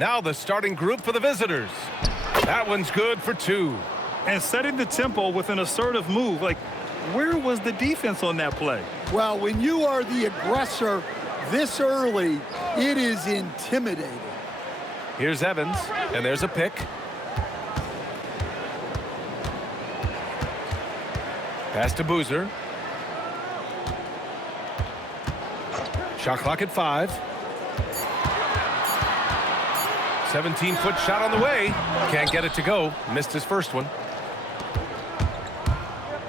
Now the starting group for the visitors. That one's good for 2. And setting the tempo with an assertive move. Like, where was the defense on that play? Well, when you are the aggressor this early, it is intimidating. Here's Evans, and there's a pick. Pass to Boozer. Shot clock at 5. 17-foot shot on the way. Can't get it to go. Missed his first one.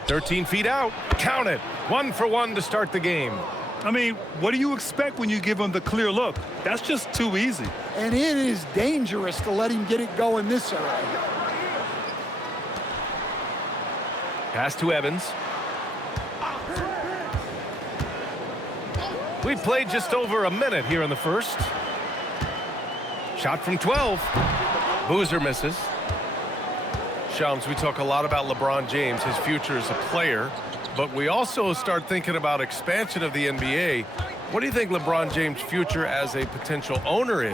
13 feet out. Count it. 1 for 1 to start the game. I mean, what do you expect when you give him the clear look? That's just too easy. And it is dangerous to let him get it going this early. Pass to Evans. We played just over a minute here in the first. Shot from 12. Boozer misses. Shams, we talk a lot about LeBron James, his future as a player, but we also start thinking about expansion of the NBA. What do you think LeBron James' future as a potential owner is?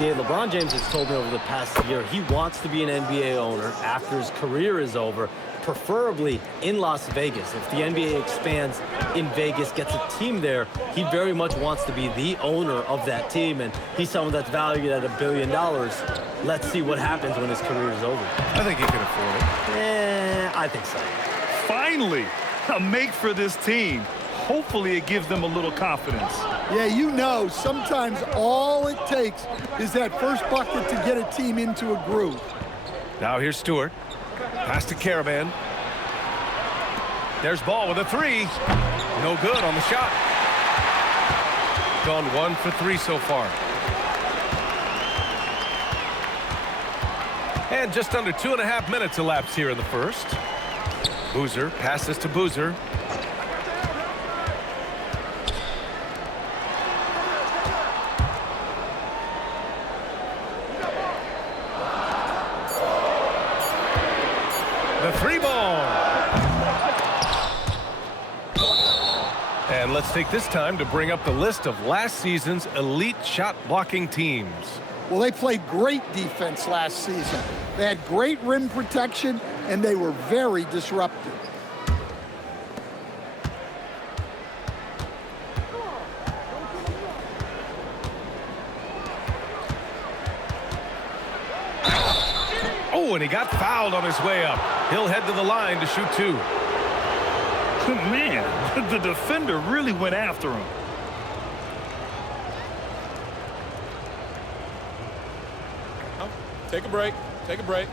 Yeah, LeBron James has told me over the past year he wants to be an NBA owner after his career is over, preferably in Las Vegas. If the NBA expands in Vegas, gets a team there, he very much wants to be the owner of that team, and he's someone that's valued at $1 billion. Let's see what happens when his career is over. I think he can afford it. I think so. Finally, a make for this team. Hopefully it gives them a little confidence. Yeah, you know, sometimes all it takes is that first bucket to get a team into a groove. Now here's Stewart. Pass to Caravan. There's Ball with a 3. No good on the shot. Gone 1 for 3 so far. And just under 2.5 minutes elapsed here in the first. Boozer passes to Boozer. The 3 ball. And let's take this time to bring up the list of last season's elite shot blocking teams. Well, they played great defense last season. They had great rim protection, and they were very disruptive. Oh, and he got fouled on his way up. He'll head to the line to shoot 2. Man, the defender really went after him. Take a break. Take a break.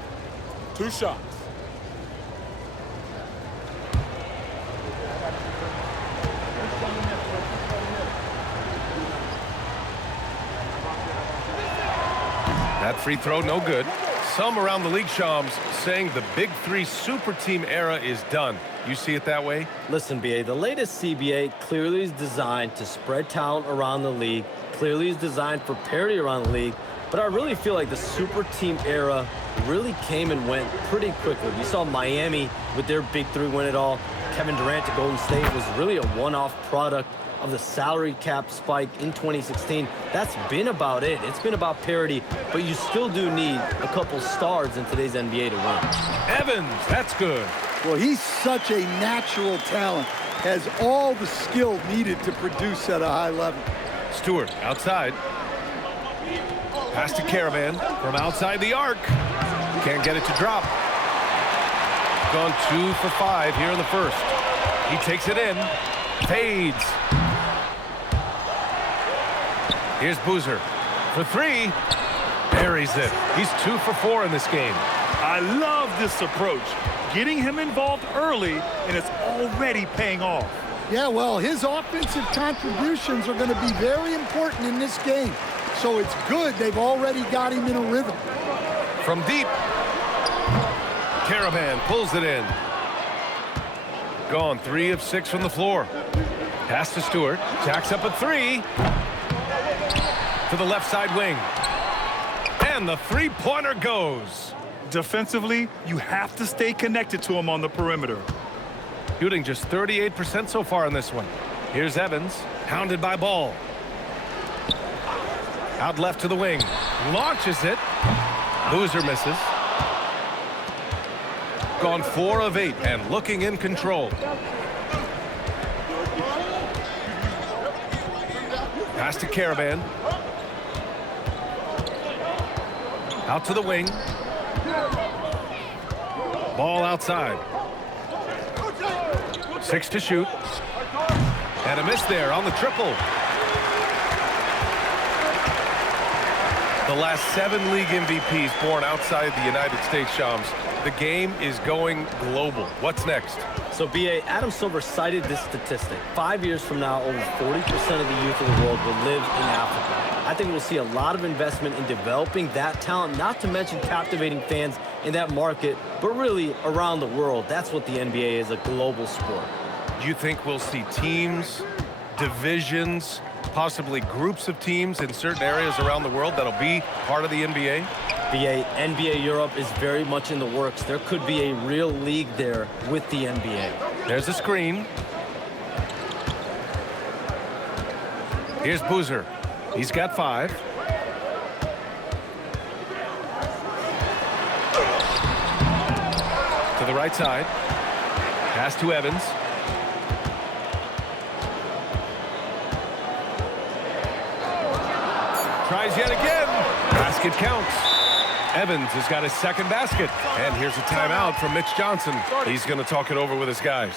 2 shots. That free throw, no good. Some around the league, Shams, saying the Big 3 super team era is done. You see it that way? Listen, BA, the latest CBA clearly is designed to spread talent around the league, clearly is designed for parity around the league, but I really feel like the super team era really came and went pretty quickly. You saw Miami with their Big 3 win it all. Kevin Durant to Golden State was really a one-off product of the salary cap spike in 2016. That's been about it. It's been about parity, but you still do need a couple stars in today's NBA to win. Evans, that's good. Well, he's such a natural talent, has all the skill needed to produce at a high level. Stewart outside. Pass to Caravan from outside the arc. Can't get it to drop. Gone 2 for 5 here in the first. He takes it in. Fades. Here's Boozer for 3. Buries it. He's 2 for 4 in this game. I love this approach. Getting him involved early, and it's already paying off. Yeah, well, his offensive contributions are going to be very important in this game. So it's good they've already got him in a rhythm. From deep. Caravan pulls it in. Gone 3 of 6 from the floor. Pass to Stewart. Jacks up a 3. To the left side wing. And the three-pointer goes. Defensively, you have to stay connected to him on the perimeter. Shooting just 38% so far in this one. Here's Evans, hounded by Ball. Out left to the wing. Launches it. Boozer misses. Gone 4 of 8 and looking in control. Pass to Caravan. Out to the wing. Ball outside. 6 to shoot. And a miss there on the triple. The last 7 league MVPs born outside the United States, Shams. The game is going global. What's next? So, B.A., Adam Silver cited this statistic. 5 years from now, over 40% of the youth of the world will live in Africa. I think we'll see a lot of investment in developing that talent, not to mention captivating fans in that market, but really around the world. That's what the NBA is, a global sport. Do you think we'll see teams, divisions, possibly groups of teams in certain areas around the world that'll be part of the NBA? BA, NBA Europe is very much in the works. There could be a real league there with the NBA. There's a screen. Here's Boozer. He's got 5. To the right side. Pass to Evans. Tries yet again. Basket counts. Evans has got his second basket. And here's a timeout from Mitch Johnson. He's going to talk it over with his guys.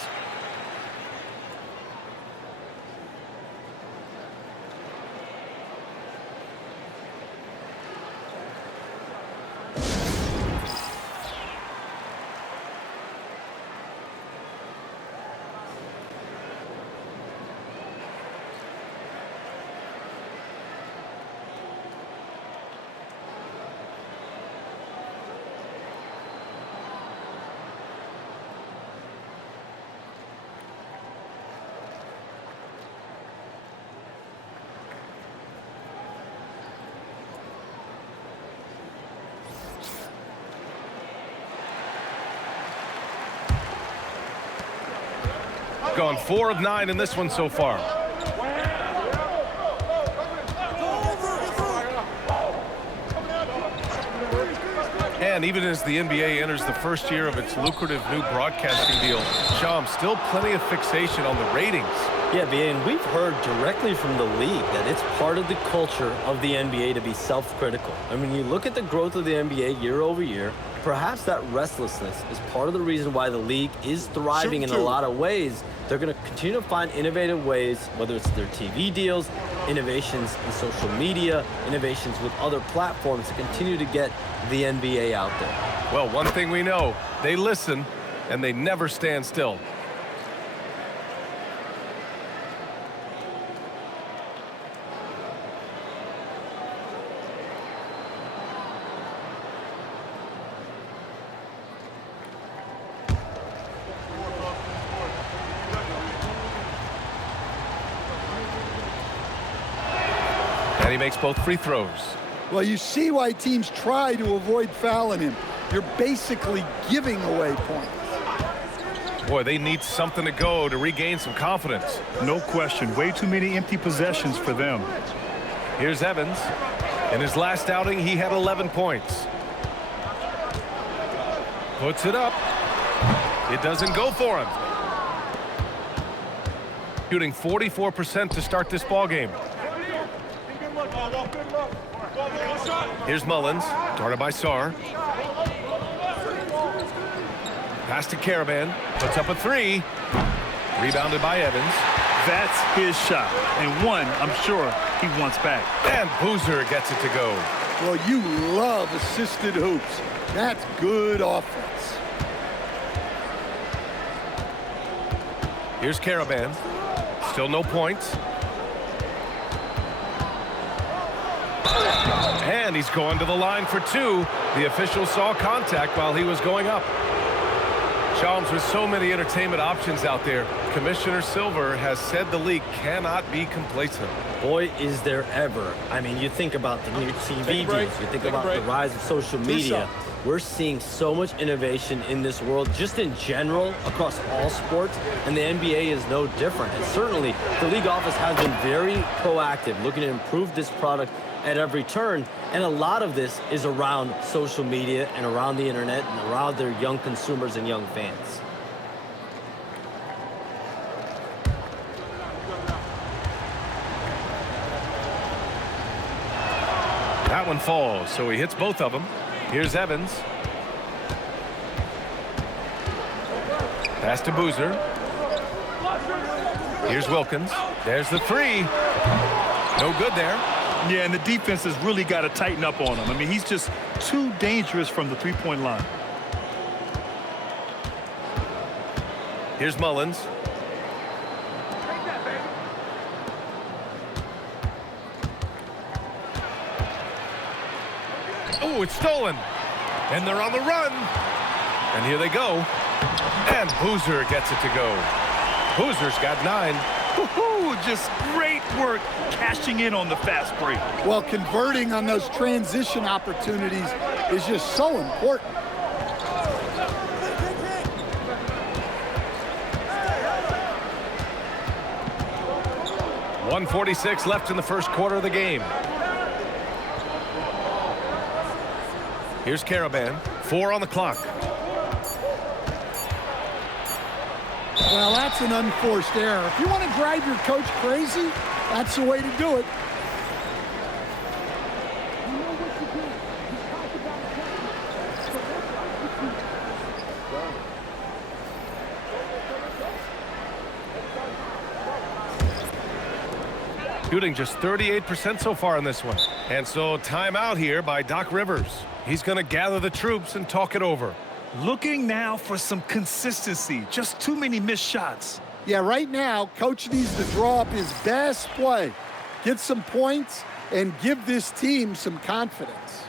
Gone 4 of 9 in this one so far. And even as the NBA enters the first year of its lucrative new broadcasting deal, Shams, still plenty of fixation on the ratings. Yeah, BA, and we've heard directly from the league that it's part of the culture of the NBA to be self-critical. I mean, you look at the growth of the NBA year over year, perhaps that restlessness is part of the reason why the league is thriving in a lot of ways. They're going to continue to find innovative ways, whether it's their TV deals, innovations in social media, innovations with other platforms to continue to get the NBA out there. Well, one thing we know, they listen and they never stand still. And he makes both free throws. Well, you see why teams try to avoid fouling him. You're basically giving away points. Boy, they need something to go to regain some confidence. No question. Way too many empty possessions for them. Here's Evans. In his last outing, he had 11 points. Puts it up. It doesn't go for him. Shooting 44% to start this ball game. Here's Mullins, guarded by Sarr. Pass to Caravan, puts up a 3. Rebounded by Evans. That's his shot, and one I'm sure he wants back. And Boozer gets it to go. Well, you love assisted hoops. That's good offense. Here's Caravan. Still no points. And he's going to the line for 2. The official saw contact while he was going up. Shams, with so many entertainment options out there, Commissioner Silver has said the league cannot be complacent. Boy, is there ever. I mean, you think about the new TV deals, you think about the rise of social media. We're seeing so much innovation in this world, just in general, across all sports, and the NBA is no different. And certainly, the league office has been very proactive, looking to improve this product at every turn, and a lot of this is around social media and around the internet and around their young consumers and young fans. That one falls, so he hits both of them. Here's Evans. Pass to Boozer. Here's Wilkins. There's the three. No good there. Yeah, and the defense has really got to tighten up on him. I mean, he's just too dangerous from the three-point line. Here's Mullins. Oh, it's stolen. And they're on the run. And here they go. And Boozer gets it to go. Boozer's got 9. Woo-hoo, just great work cashing in on the fast break. Well, converting on those transition opportunities is just so important. .146 left in the first quarter of the game. Here's Caravan. 4 on the clock. Well, that's an unforced error. If you want to drive your coach crazy, that's the way to do it. Shooting just 38% so far in this one. And so timeout here by Doc Rivers. He's going to gather the troops and talk it over. Looking now for some consistency. Just too many missed shots. Yeah, right now, coach needs to draw up his best play, get some points, and give this team some confidence.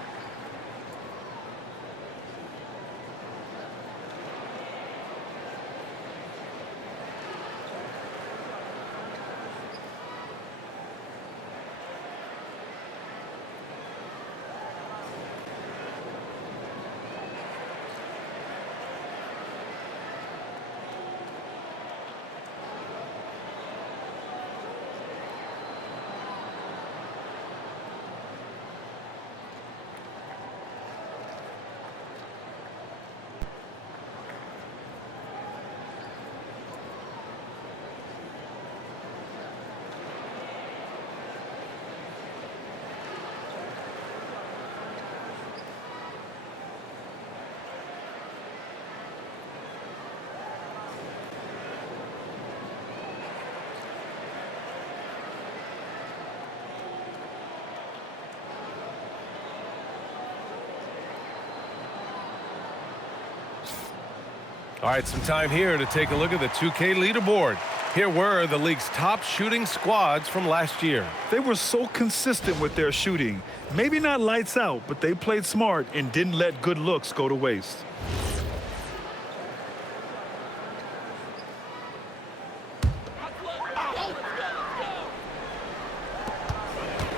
All right, some time here to take a look at the 2K leaderboard. Here were the league's top shooting squads from last year. They were so consistent with their shooting. Maybe not lights out, but they played smart and didn't let good looks go to waste.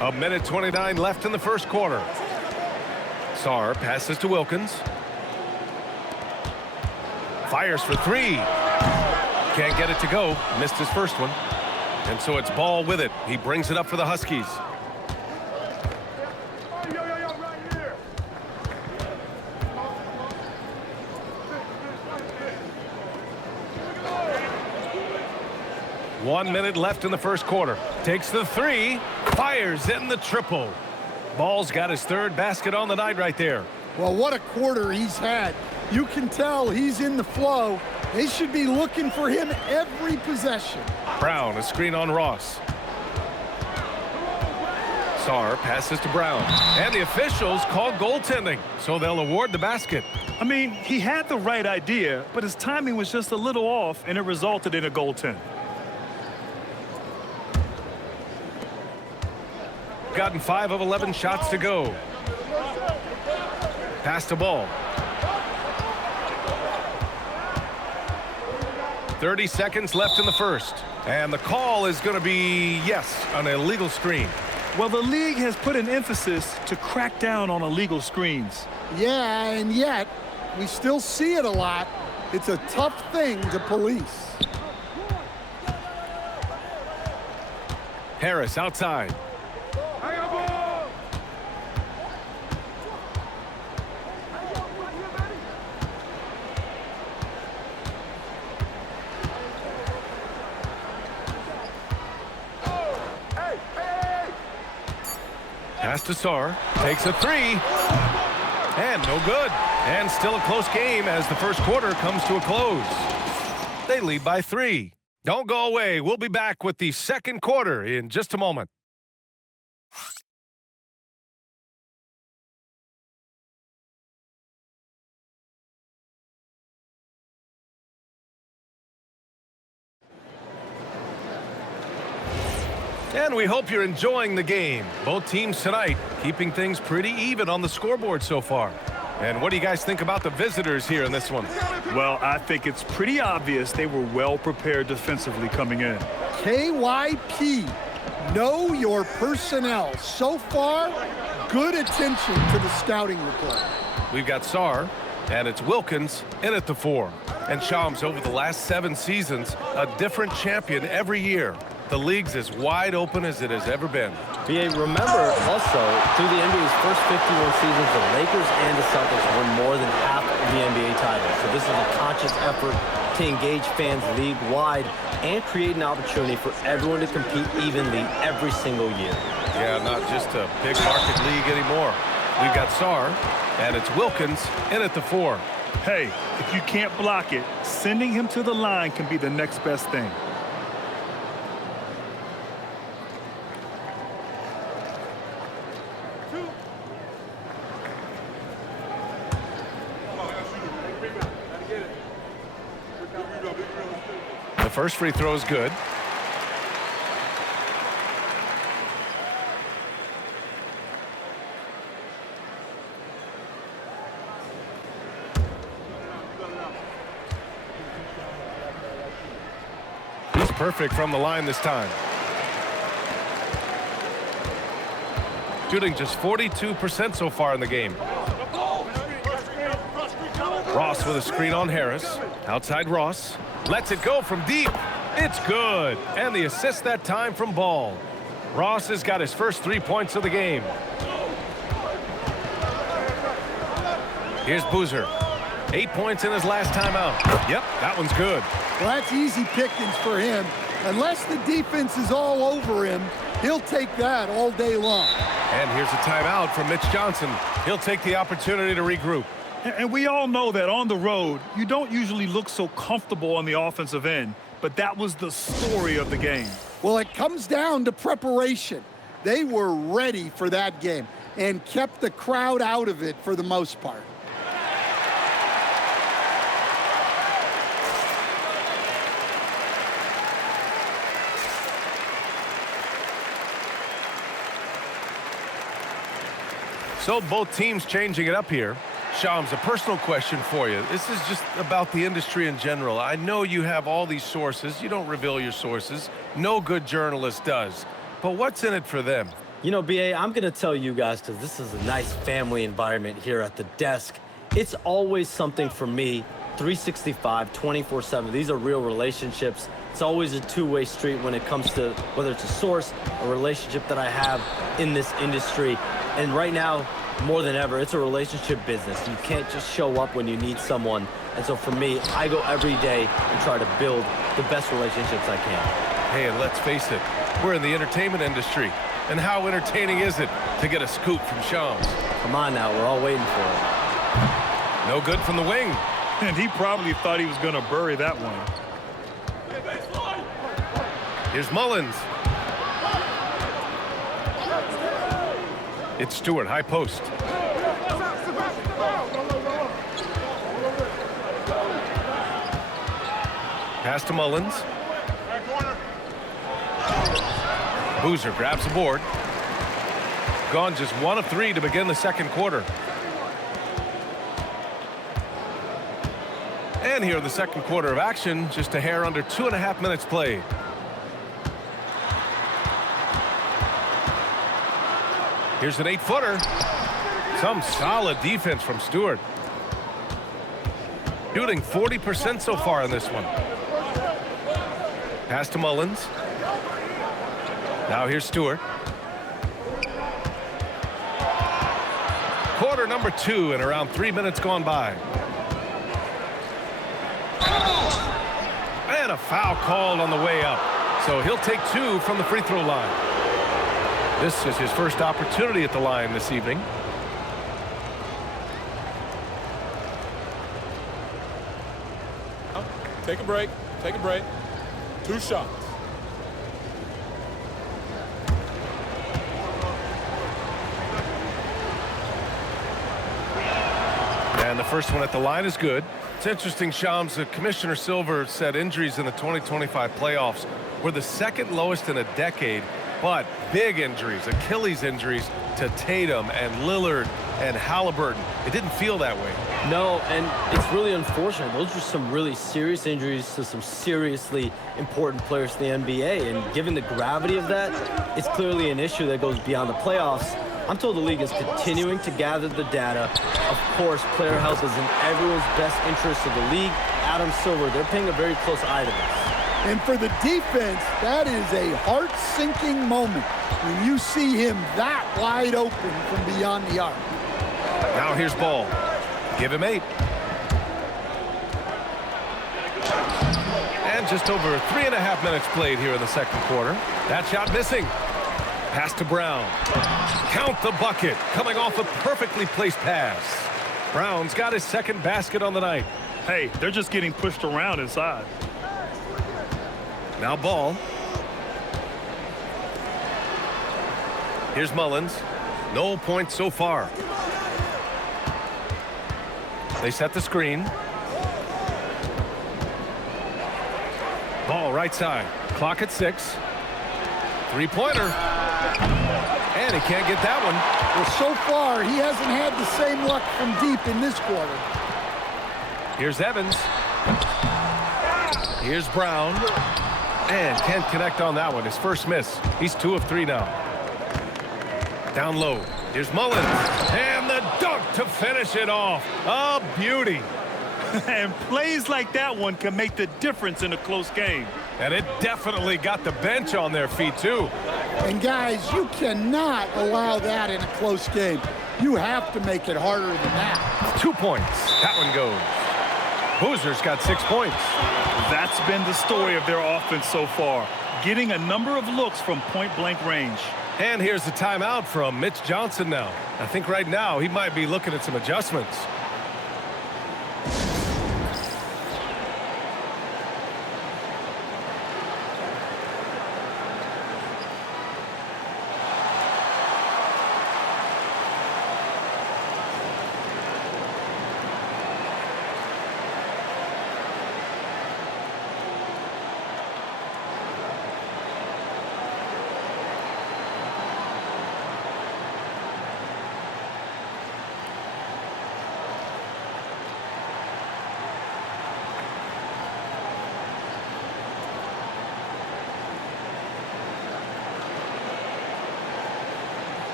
A minute 29 left in the first quarter. Sarr passes to Wilkins. Fires for 3. Can't get it to go. Missed his first one. And so it's Ball with it. He brings it up for the Huskies. One minute left in the first quarter. Takes the 3. Fires in the triple. Ball's got his 3rd basket on the night right there. Well, what a quarter he's had. You can tell he's in the flow. They should be looking for him every possession. Brown, a screen on Ross. Sarr passes to Brown. And the officials call goaltending, so they'll award the basket. I mean, he had the right idea, but his timing was just a little off, and it resulted in a goaltend. Gotten 5 of 11 shots to go. Pass to Ball. 30 seconds left in the first. And the call is going to be, yes, an illegal screen. Well, the league has put an emphasis to crack down on illegal screens. Yeah, and yet we still see it a lot. It's a tough thing to police. Harris outside. Pass to Sarr, takes a three, and no good. And still a close game as the first quarter comes to a close. They lead by 3. Don't go away. We'll be back with the second quarter in just a moment. And we hope you're enjoying the game. Both teams tonight keeping things pretty even on the scoreboard so far. And what do you guys think about the visitors here in this one? Well, I think it's pretty obvious they were well prepared defensively coming in. KYP, know your personnel. So far, good attention to the scouting report. We've got Sarr, and it's Wilkins in at the 4. And Shams, over the last 7 seasons, a different champion every year. The league's as wide open as it has ever been. BA, remember also, through the NBA's first 51 seasons, the Lakers and the Celtics won more than half of the NBA titles. So this is a conscious effort to engage fans league-wide and create an opportunity for everyone to compete evenly every single year. Yeah, not just a big market league anymore. We've got Sarr, and it's Wilkins in at the 4. Hey, if you can't block it, sending him to the line can be the next best thing. The first free throw is good. He's perfect from the line this time. Shooting just 42% so far in the game. Ross with a screen on Harris. Outside Ross. Lets it go from deep. It's good. And the assist that time from Ball. Ross has got his first 3 points of the game. Here's Boozer. 8 points in his last time out. Yep, that one's good. Well, that's easy pickings for him. Unless the defense is all over him, he'll take that all day long. And here's a timeout from Mitch Johnson. He'll take the opportunity to regroup. And we all know that on the road, you don't usually look so comfortable on the offensive end, but that was the story of the game. Well, it comes down to preparation. They were ready for that game and kept the crowd out of it for the most part. So both teams changing it up here. Shams, a personal question for you. This is just about the industry in general. I know you have all these sources. You don't reveal your sources. No good journalist does. But what's in it for them? You know, BA, I'm going to tell you guys, because this is a nice family environment here at the desk. It's always something for me, 365, 24/7. These are real relationships. It's always a two-way street when it comes to whether it's a source, a relationship that I have in this industry. And right now, more than ever, it's a relationship business. You can't just show up when you need someone. And so for me, I go every day and try to build the best relationships I can. Hey, and let's face it, we're in the entertainment industry. And how entertaining is it to get a scoop from Shams? Come on now, we're all waiting for it. No good from the wing. And he probably thought he was going to bury that one. Here's Mullins. It's Stewart, high post. Pass to Mullins. Boozer grabs the board. Gone just 1 of 3 to begin the second quarter. And here in the second quarter of action, just a hair under 2.5 minutes played. Here's an 8-footer. Some solid defense from Stewart. Shooting 40% so far in this one. Pass to Mullins. Now here's Stewart. Quarter number 2 and around 3 minutes gone by. And a foul called on the way up. So he'll take 2 from the free throw line. This is his first opportunity at the line this evening. Take a break. Take a break. 2 shots. And the first one at the line is good. It's interesting, Shams, Commissioner Silver said injuries in the 2025 playoffs were the second lowest in a decade, but big injuries, Achilles injuries to Tatum and Lillard and Halliburton. It didn't feel that way. No, and it's really unfortunate. Those are some really serious injuries to some seriously important players in the NBA, and given the gravity of that, it's clearly an issue that goes beyond the playoffs. I'm told the league is continuing to gather the data. Of course, player health is in everyone's best interest of the league. Adam Silver, they're paying a very close eye to this. And for the defense, that is a heart-sinking moment when you see him that wide open from beyond the arc. Now here's Ball. Give him 8. And just over 3.5 minutes played here in the second quarter. That shot missing. Pass to Brown. Count the bucket. Coming off a perfectly placed pass. Brown's got his second basket on the night. Hey, they're just getting pushed around inside. Now Ball. Here's Mullins. No points so far. They set the screen. Ball right side. Clock at 6. Three-pointer. And he can't get that one. Well, so far, he hasn't had the same luck from deep in this quarter. Here's Evans. Here's Brown. And can't connect on that one. His first miss. He's 2 of 3 now. Down low. Here's Mullins. And the dunk to finish it off. A beauty. And plays like that one can make the difference in a close game. And it definitely got the bench on their feet, too. And, guys, you cannot allow that in a close game. You have to make it harder than that. 2 points. That one goes. Boozer's got 6 points. That's been the story of their offense so far, getting a number of looks from point-blank range. And here's the timeout from Mitch Johnson now. I think right now he might be looking at some adjustments.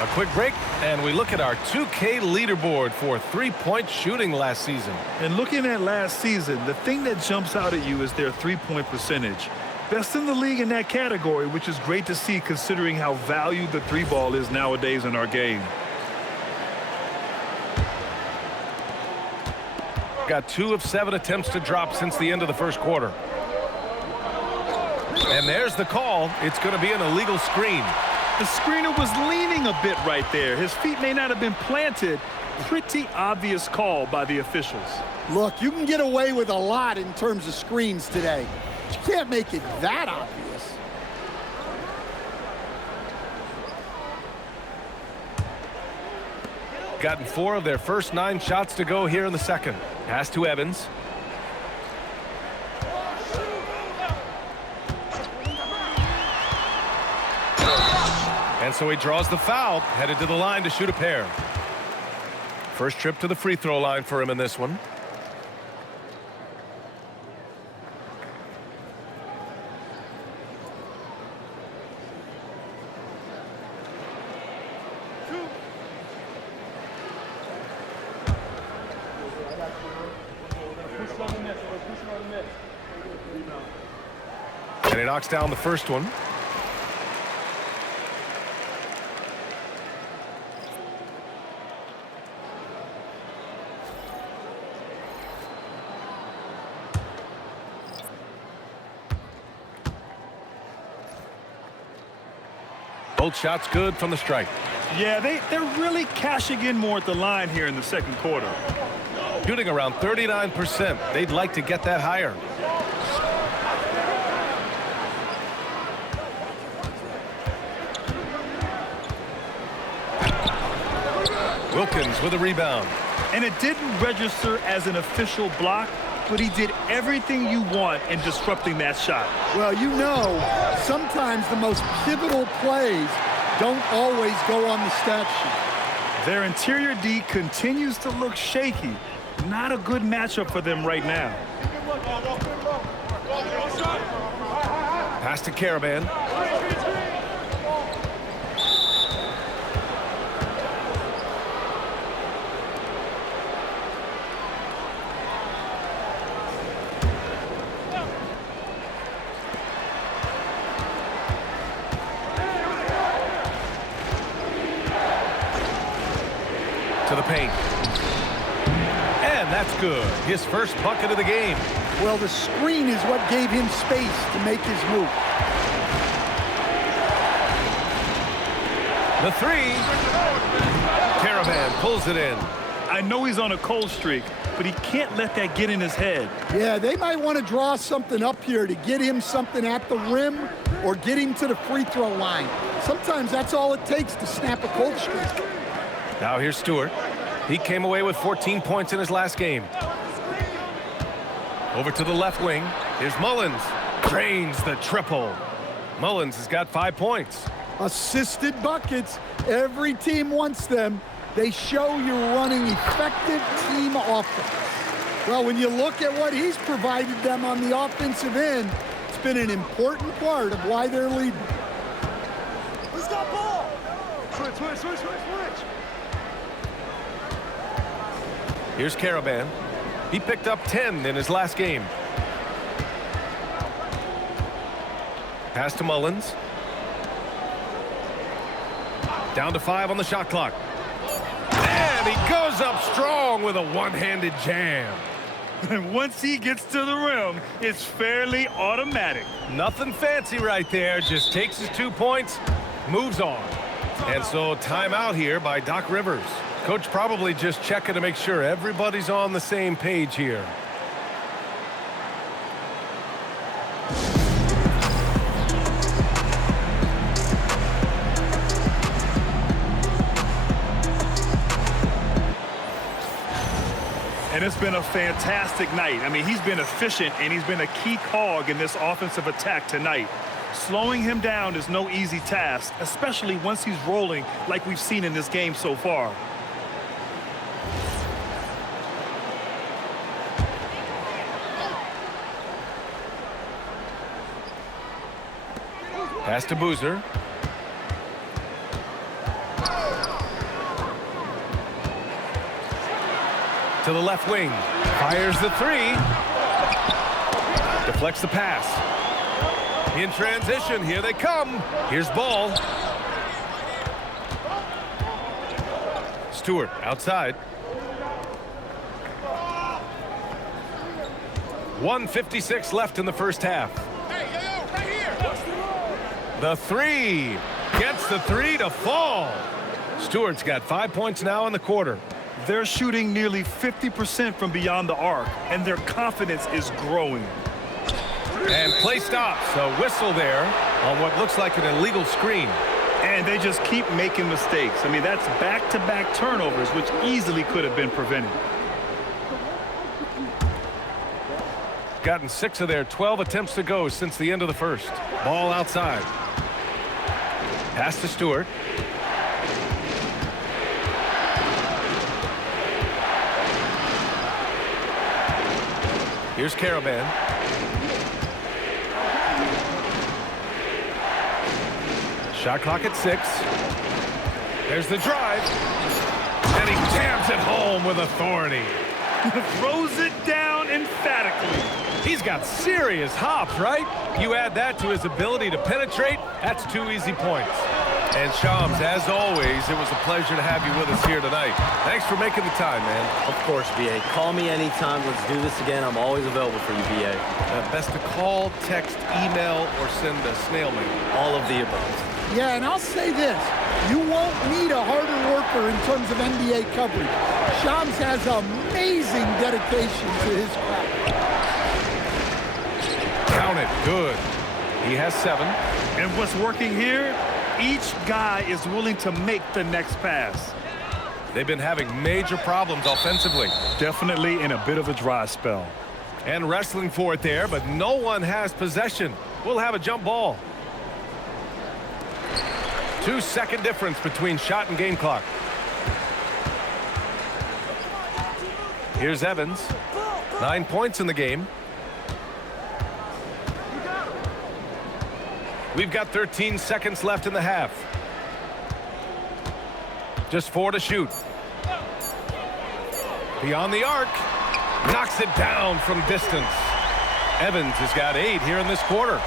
A quick break, and we look at our 2K leaderboard for three-point shooting last season. And looking at last season, the thing that jumps out at you is their three-point percentage. Best in the league in that category, which is great to see considering how valued the three ball is nowadays in our game. Got 2 of 7 attempts to drop since the end of the first quarter. And there's the call. It's going to be an illegal screen. The screener was leaning a bit right there. His feet may not have been planted. Pretty obvious call by the officials. Look, you can get away with a lot in terms of screens today. You can't make it that obvious. gotten 4 of their first 9 shots to go here in the second. Pass to Evans. And so he draws the foul, headed to the line to shoot a pair. First trip to the free throw line for him in this one. And he knocks down the first one. Both shots good from the strike. Yeah, they're really cashing in more at the line here in the second quarter. Shooting around 39%. They'd like to get that higher. Wilkins with a rebound. And it didn't register as an official block, but he did everything you want in disrupting that shot. Well, you know, sometimes the most pivotal plays don't always go on the stat sheet. Their interior D continues to look shaky. Not a good matchup for them right now. Pass to Caravan. To the paint. And that's good. His first bucket of the game. Well, the screen is what gave him space to make his move. The 3. Caravan pulls it in. I know he's on a cold streak, but he can't let that get in his head. Yeah, they might want to draw something up here to get him something at the rim or get him to the free throw line. Sometimes that's all it takes to snap a cold streak. Now here's Stewart. He came away with 14 points in his last game. Over to the left wing. Here's Mullins. Drains the triple. Mullins has got 5 points. Assisted buckets. Every team wants them. They show you're running effective team offense. Well, when you look at what he's provided them on the offensive end, it's been an important part of why they're leading. Who's got ball? Switch. Here's Caravan. He picked up 10 in his last game. Pass to Mullins. Down to 5 on the shot clock. And he goes up strong with a one-handed jam. And once he gets to the rim, it's fairly automatic. Nothing fancy right there. Just takes his 2 points, moves on. And so timeout here by Doc Rivers. Coach probably just checking to make sure everybody's on the same page here. And it's been a fantastic night. I mean, he's been efficient, and he's been a key cog in this offensive attack tonight. Slowing him down is no easy task, especially once he's rolling like we've seen in this game so far. Pass to Boozer. To the left wing. Fires the 3. Deflects the pass. In transition, here they come. Here's Ball. Stewart outside. 1:56 left in the first half. The 3. Gets the 3 to fall. Stewart's got 5 points now in the quarter. They're shooting nearly 50% from beyond the arc, and their confidence is growing. And play stops. A whistle there on what looks like an illegal screen. And they just keep making mistakes. I mean, that's back-to-back turnovers, which easily could have been prevented. Gotten 6 of their 12 attempts to go since the end of the first. Ball outside. Pass to Stewart. Here's Caravan. Shot clock at 6. There's the drive. And he jams it home with authority. Throws it down emphatically. He's got serious hops, right? You add that to his ability to penetrate, that's 2 easy points. And Shams, as always, it was a pleasure to have you with us here tonight. Thanks for making the time, man. Of course, BA. Call me anytime. Let's do this again. I'm always available for you, BA. Best to call, text, email, or send a snail mail. All of the above. Yeah, and I'll say this. You won't need a harder worker in terms of NBA coverage. Shams has amazing dedication to his craft. Count it. Good. He has 7. And what's working here? Each guy is willing to make the next pass. They've been having major problems offensively. Definitely in a bit of a dry spell. And wrestling for it there, but no one has possession. We'll have a jump ball. 2-second difference between shot and game clock. Here's Evans. 9 points in the game. We've got 13 seconds left in the half. Just 4 to shoot. Beyond the arc. Knocks it down from distance. Evans has got 8 here in this quarter.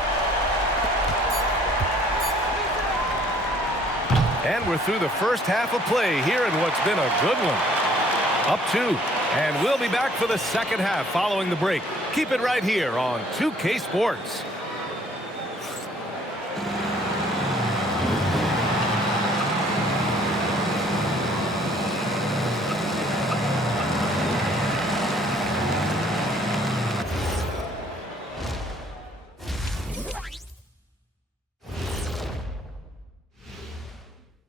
And we're through the first half of play here in what's been a good one. Up 2. And we'll be back for the second half following the break. Keep it right here on 2K Sports.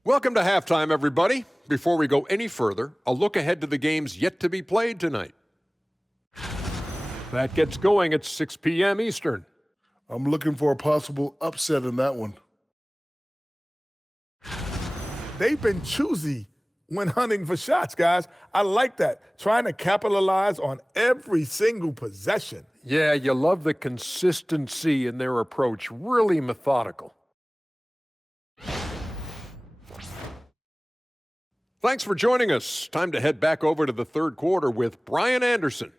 Welcome to halftime, everybody. Before we go any further, a look ahead to the games yet to be played tonight. That gets going at 6 p.m. Eastern. I'm looking for a possible upset in that one. They've been choosy when hunting for shots, guys. I like that. Trying to capitalize on every single possession. Yeah, you love the consistency in their approach. Really methodical. Thanks for joining us. Time to head back over to the third quarter with Brian Anderson.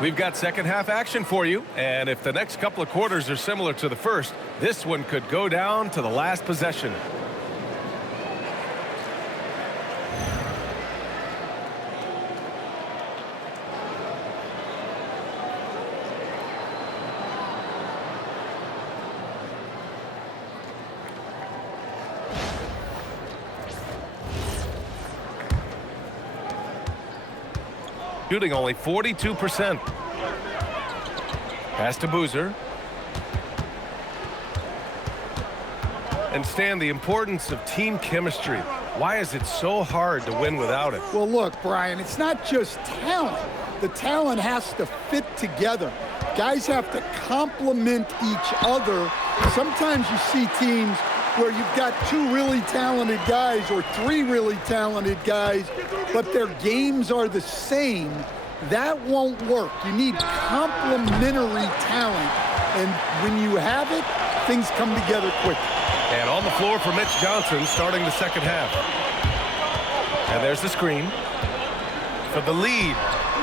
We've got second half action for you, and if the next couple of quarters are similar to the first, this one could go down to the last possession. Shooting only 42%. Pass to Boozer. And Stan, the importance of team chemistry. Why is it so hard to win without it? Well, look, Brian, it's not just talent. The talent has to fit together. Guys have to complement each other. Sometimes you see teams where you've got 2 really talented guys or 3 really talented guys, but their games are the same. That won't work. You need complementary talent. And when you have it, things come together quick. And on the floor for Mitch Johnson starting the second half. And there's the screen. For the lead.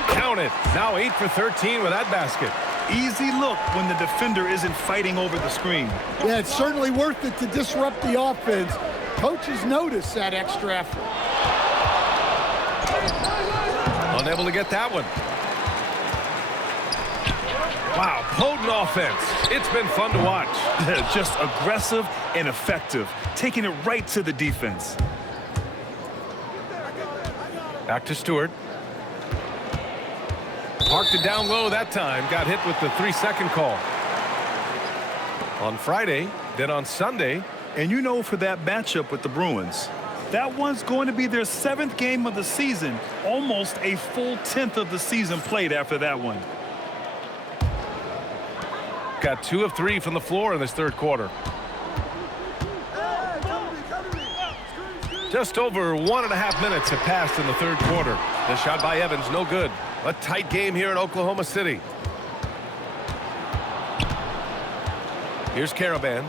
Count it. Now 8 for 13 with that basket. Easy look when the defender isn't fighting over the screen. Yeah, it's certainly worth it to disrupt the offense. Coaches notice that extra effort. Unable to get that one. Wow, potent offense. It's been fun to watch. Just aggressive and effective, taking it right to the defense. Back to Stewart. Parked it down low that time. Got hit with the 3-second call. On Friday, then on Sunday. And you know, for that matchup with the Bruins, that one's going to be their 7th game of the season. Almost a full 10th of the season played after that one. Got 2 of 3 from the floor in this third quarter. Just over 1.5 minutes have passed in the third quarter. The shot by Evans, no good. A tight game here in Oklahoma City. Here's Caravan.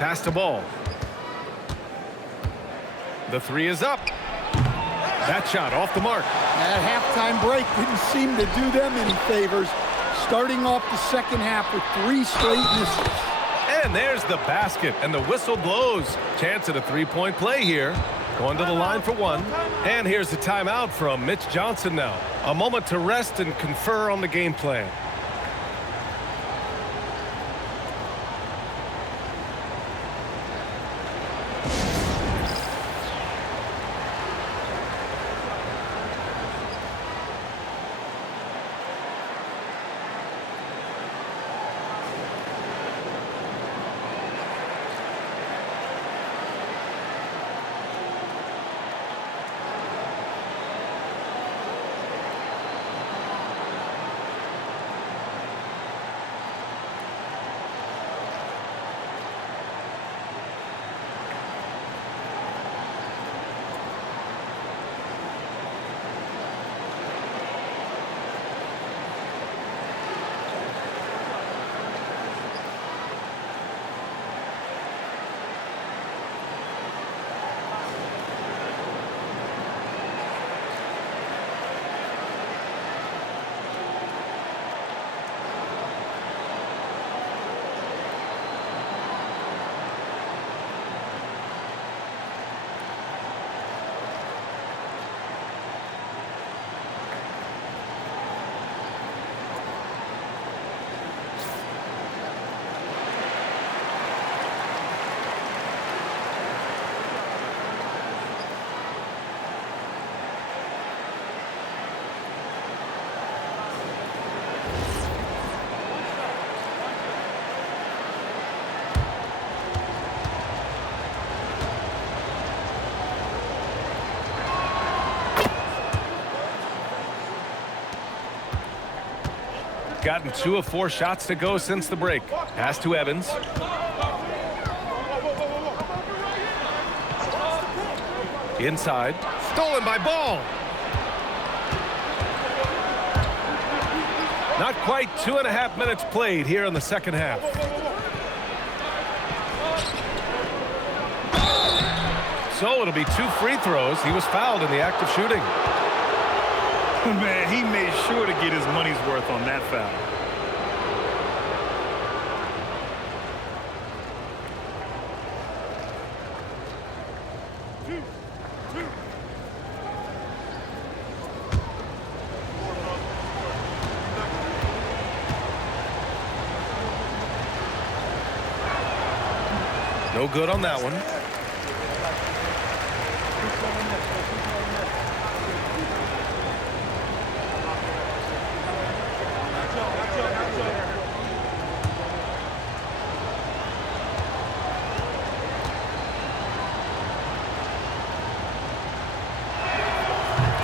Pass the ball. The 3 is up. That shot off the mark. That halftime break didn't seem to do them any favors. Starting off the second half with 3 straight misses. And there's the basket, and the whistle blows. Chance at a 3-point play here. Going to the line for 1. And here's the timeout from Mitch Johnson now. A moment to rest and confer on the game plan. Gotten 2 of 4 shots to go since the break. Pass to Evans. Inside. Stolen by Ball. Not quite 2.5 minutes played here in the second half. So it'll be 2 free throws. He was fouled in the act of shooting. Man, he made sure to get his money's worth on that foul. No good on that one.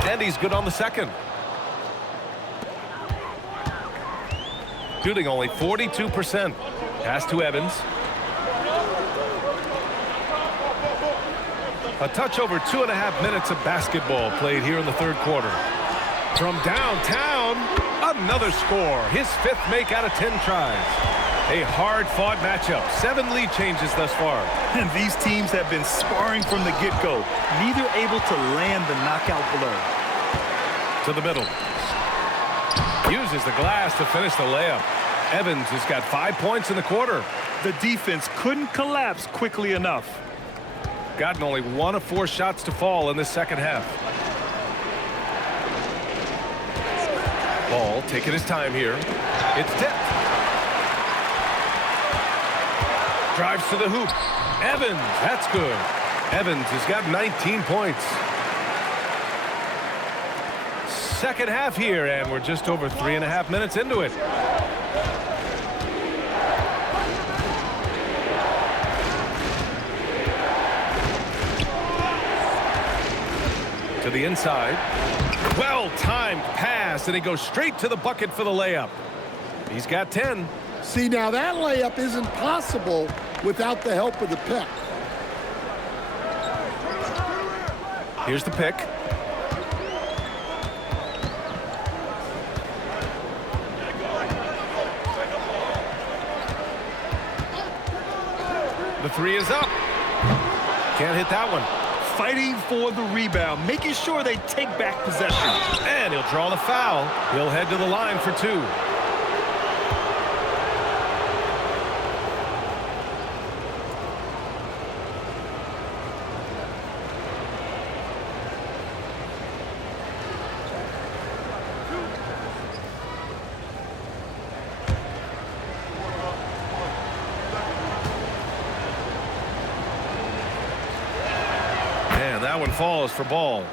And he's good on the second. Shooting only 42%. Pass to Evans. A touch over 2.5 minutes of basketball played here in the third quarter. From downtown, another score. His 5th make out of 10 tries. A hard-fought matchup. 7 lead changes thus far. And these teams have been sparring from the get-go. Neither able to land the knockout blow. To the middle. Uses the glass to finish the layup. Evans has got 5 points in the quarter. The defense couldn't collapse quickly enough. Gotten only 1 of 4 shots to fall in this second half. Ball taking his time here. It's tipped. Drives to the hoop. Evans, that's good. Evans has got 19 points. Second half here, and we're just over 3.5 minutes into it. To the inside. Well-timed pass, and he goes straight to the bucket for the layup. He's got 10. See, now that layup isn't possible without the help of the pick. Here's the pick. The three is up. Can't hit that one. Fighting for the rebound, making sure they take back possession. And he'll draw the foul. He'll head to the line for 2. That one falls for Ball.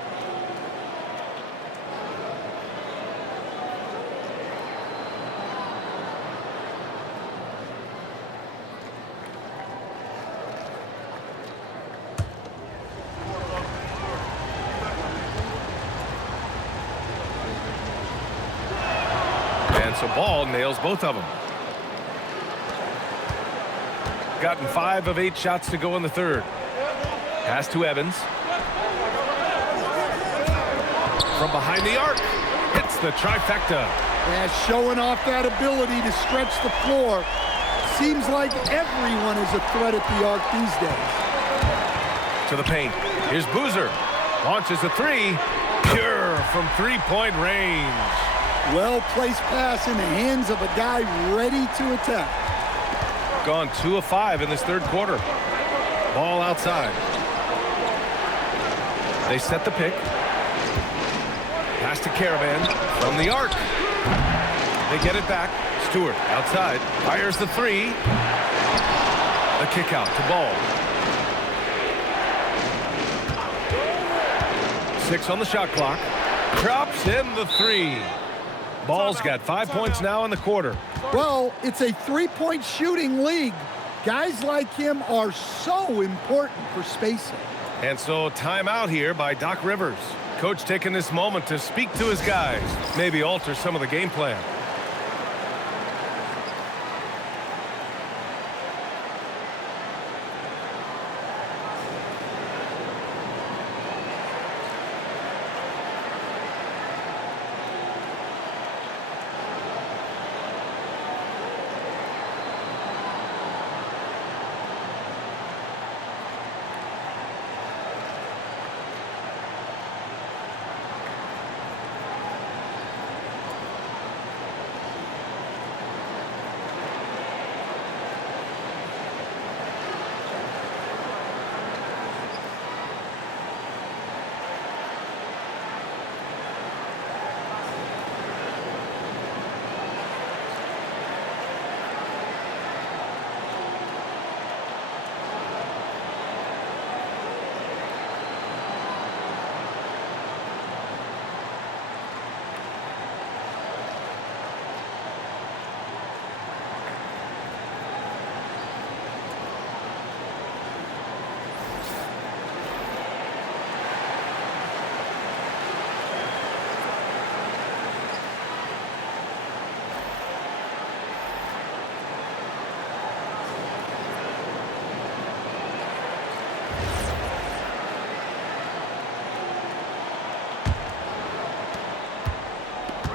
And so Ball nails both of them. Gotten 5 of 8 shots to go in the third. Pass to Evans. From behind the arc, hits the trifecta. Yeah, showing off that ability to stretch the floor. Seems like everyone is a threat at the arc these days. To the paint. Here's Boozer. Launches a 3. Pure from three-point range. Well-placed pass in the hands of a guy ready to attack. Gone 2 of 5 in this third quarter. Ball outside. They set the pick. Pass to Caravan from the arc. They get it back. Stewart outside. Fires the 3. The kick out to Ball. 6 on the shot clock. Drops in the 3. Ball's got 5 points now in the quarter. Well, it's a three-point shooting league. Guys like him are so important for spacing. And so timeout here by Doc Rivers. Coach taking this moment to speak to his guys, maybe alter some of the game plan.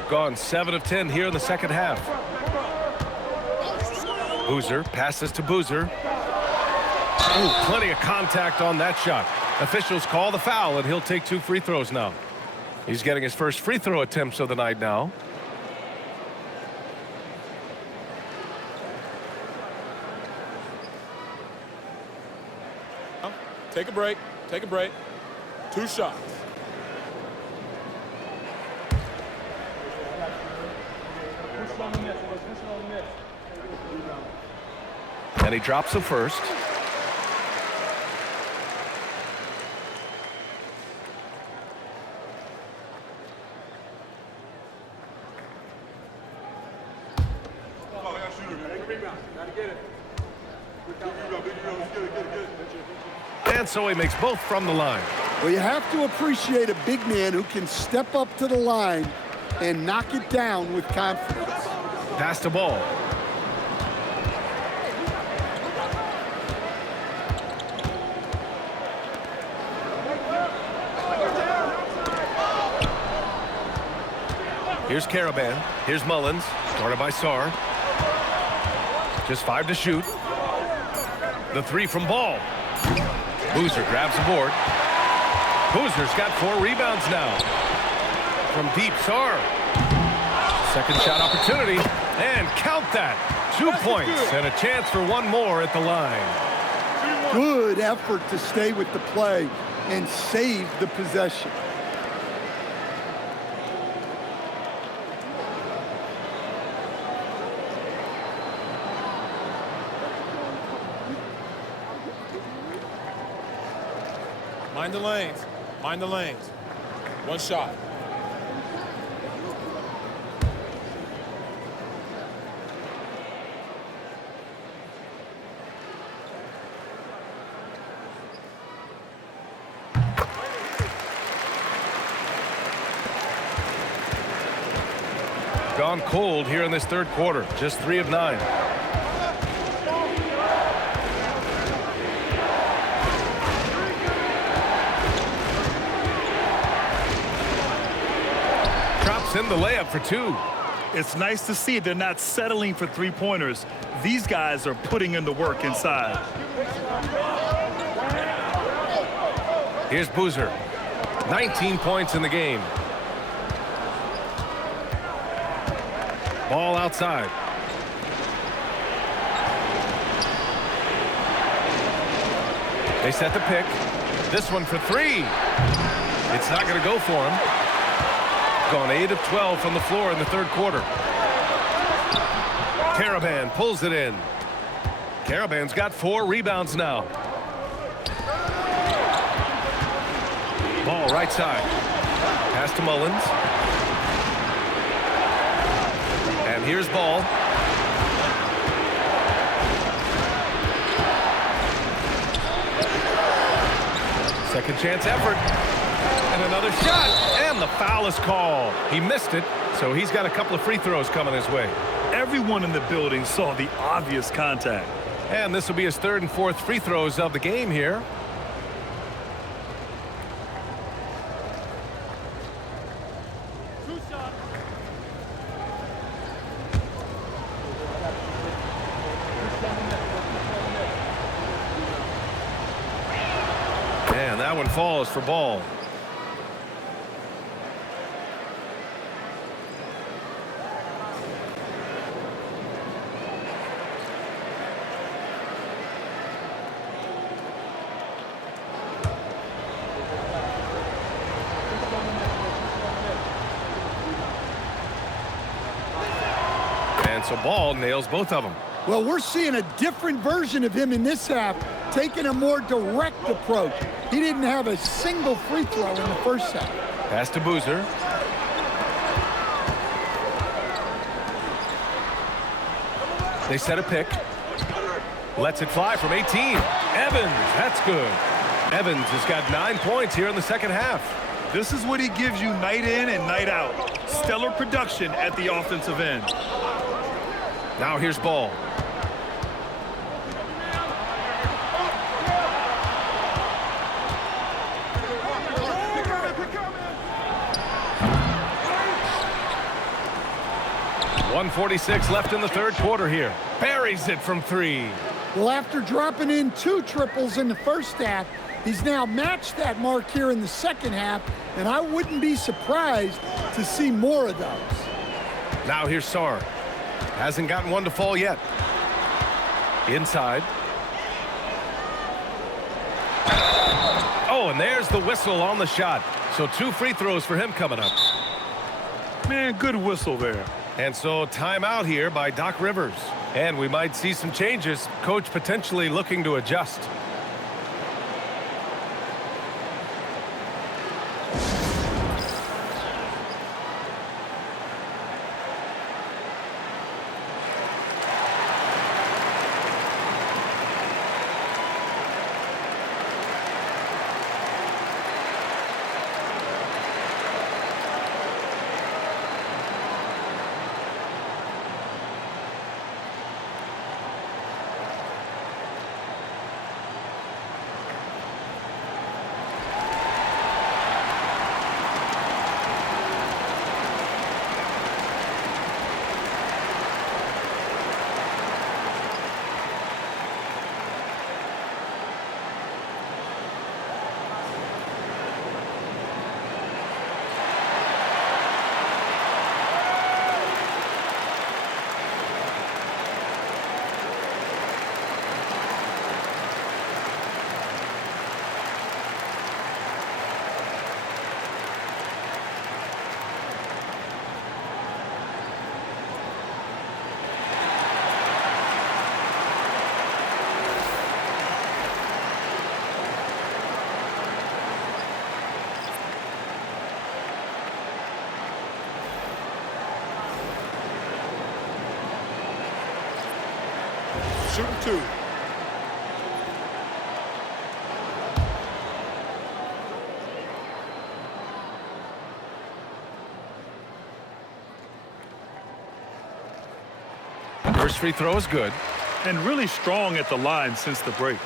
Gone 7 of 10 here in the second half. Boozer passes to Boozer. Oh, plenty of contact on that shot. Officials call the foul, and he'll take 2 free throws now. He's getting his first free throw attempts of the night now. Take a break. Take a break. 2 shots. And he drops the first. And so he makes both from the line. Well, you have to appreciate a big man who can step up to the line and knock it down with confidence. Pass the ball. Here's Caravan. Here's Mullins. Started by Sarr. Just 5 to shoot. The 3 from Ball. Boozer grabs the board. Boozer's got 4 rebounds now. From deep, Sarr. Second shot opportunity. And count that. 2 points and a chance for one more at the line. Good effort to stay with the play and save the possession. Mind the lanes. Mind the lanes. One shot. Gone cold here in this third quarter. Just 3 of 9. In the layup for 2. It's nice to see they're not settling for three-pointers. These guys are putting in the work inside. Here's Boozer. 19 points in the game. Ball outside. They set the pick. This one for 3. It's not going to go for him. Gone 8 of 12 from the floor in the third quarter. Caravan pulls it in. Caravan's got 4 rebounds now. Ball right side. Pass to Mullins. And here's Ball. Second chance effort. And another shot. And the foul is called. He missed it, so he's got a couple of free throws coming his way. Everyone in the building saw the obvious contact. And this will be his 3rd and 4th free throws of the game here. And that one falls for Ball. And so Ball nails both of them. Well, we're seeing a different version of him in this half, taking a more direct approach. He didn't have a single free throw in the first half. Pass to Boozer. They set a pick. Lets it fly from 18. Evans, that's good. Evans has got 9 points here in the second half. This is what he gives you night in and night out. Stellar production at the offensive end. Now here's Ball. .146 left in the third quarter here. Buries it from 3. Well, after dropping in 2 triples in the first half, he's now matched that mark here in the second half, and I wouldn't be surprised to see more of those. Now here's Sarr. Hasn't gotten one to fall yet. Inside. Oh, and there's the whistle on the shot. So 2 free throws for him coming up. Man, good whistle there. And so timeout here by Doc Rivers. And we might see some changes. Coach potentially looking to adjust. Shooting 2. First free throw is good. And really strong at the line since the break.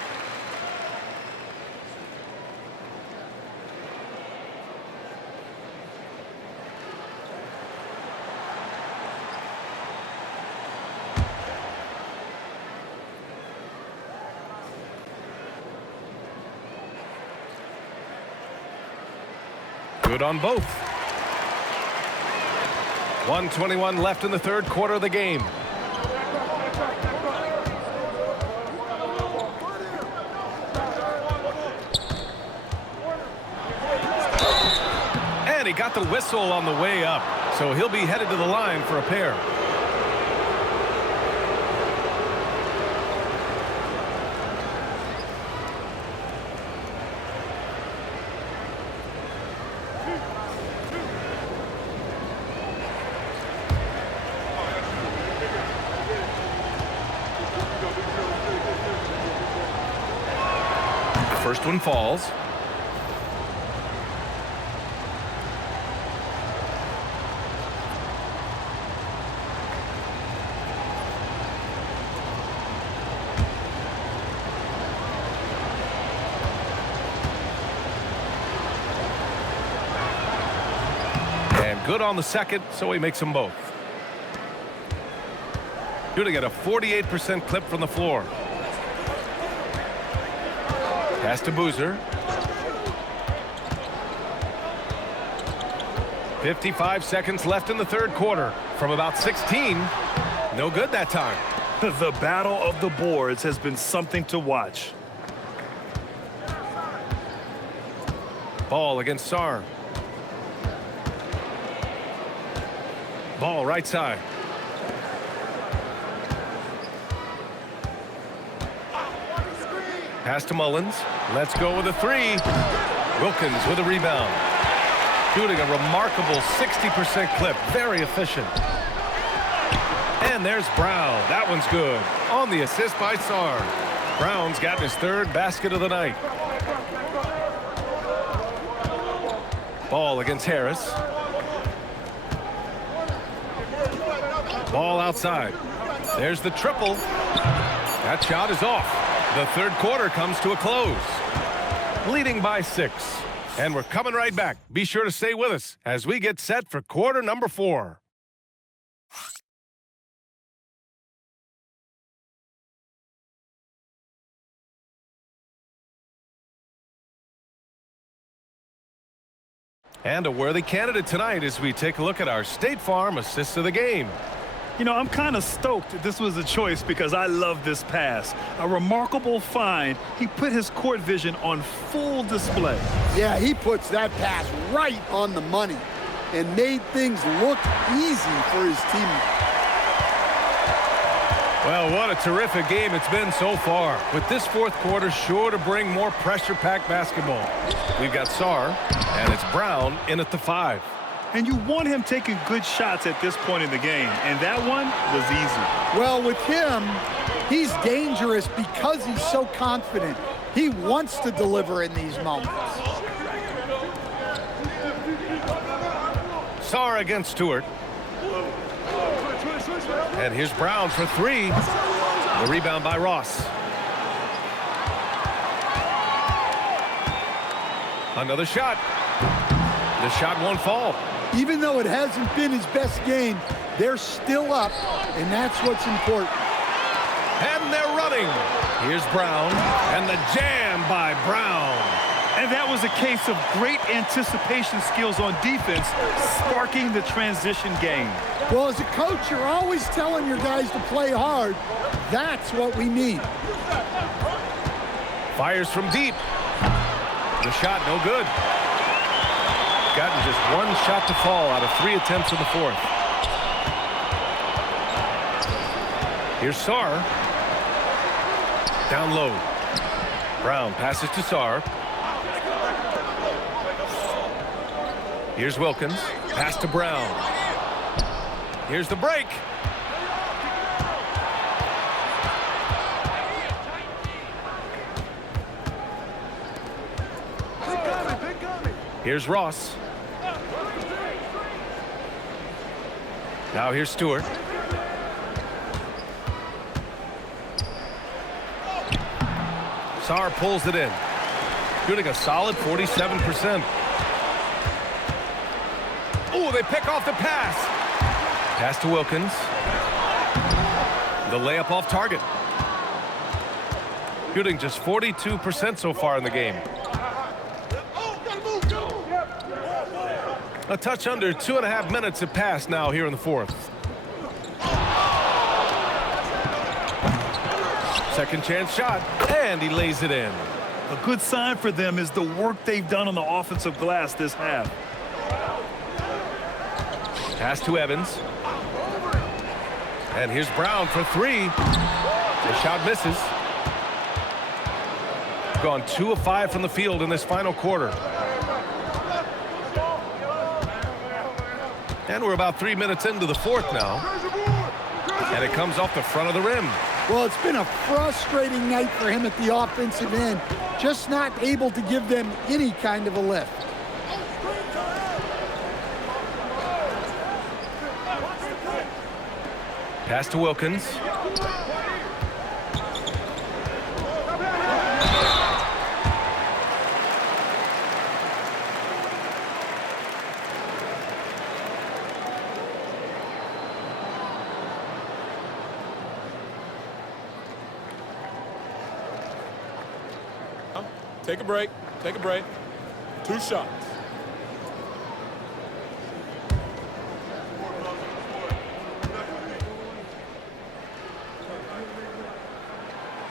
Good on both. 1:21 left in the third quarter of the game. And he got the whistle on the way up, so he'll be headed to the line for a pair. First one falls. And good on the second, so he makes them both. Shooting at a 48% clip from the floor. Pass to Boozer. 55 seconds left in the third quarter. From about 16. No good that time. The battle of the boards has been something to watch. Ball against Sarr. Ball right side. Pass to Mullins. Let's go with a three. Wilkins with a rebound. Shooting a remarkable 60% clip. Very efficient. And there's Brown. That one's good. On the assist by Sarr. Brown's gotten his third basket of the night. Ball against Harris. Ball outside. There's the triple. That shot is off. The third quarter comes to a close. Leading by 6. And we're coming right back. Be sure to stay with us as we get set for quarter number 4. And a worthy candidate tonight as we take a look at our State Farm assist of the game. You know, I'm kind of stoked this was a choice because I love this pass. A remarkable find. He put his court vision on full display. Yeah, he puts that pass right on the money. and made things look easy for his teammates. Well, what a terrific game it's been so far. With this fourth quarter sure to bring more pressure-packed basketball. We've got Sarr, and it's Brown in at the 5. And you want him taking good shots at this point in the game, and that one was easy. Well, with him, he's dangerous because he's so confident. He wants to deliver in these moments. Sarr against Stewart. And here's Brown for 3. The rebound by Ross. Another shot. The shot won't fall. Even though it hasn't been his best game, they're still up, and that's what's important. And they're running. Here's Brown, and the jam by Brown. And that was a case of great anticipation skills on defense, sparking the transition game. Well, as a coach, you're always telling your guys to play hard. That's what we need. Fires from deep. The shot no good. Gotten just one shot to fall out of 3 attempts in the fourth. Here's Sarr. Down low. Brown passes to Sarr. Here's Wilkins. Pass to Brown. Here's the break. Here's Ross. Now here's Stewart. Sarr pulls it in. Shooting a solid 47%. Oh, they pick off the pass. Pass to Wilkins. The layup off target. Shooting just 42% so far in the game. A touch under 2.5 minutes have passed now here in the fourth. Second chance shot, and he lays it in. A good sign for them is the work they've done on the offensive glass this half. Pass to Evans. And here's Brown for 3. The shot misses. Gone 2 of 5 from the field in this final quarter. And we're about 3 minutes into the fourth now. And it comes off the front of the rim. Well, it's been a frustrating night for him at the offensive end. Just not able to give them any kind of a lift. Pass to Wilkins. Take a break. Take a break. 2 shots.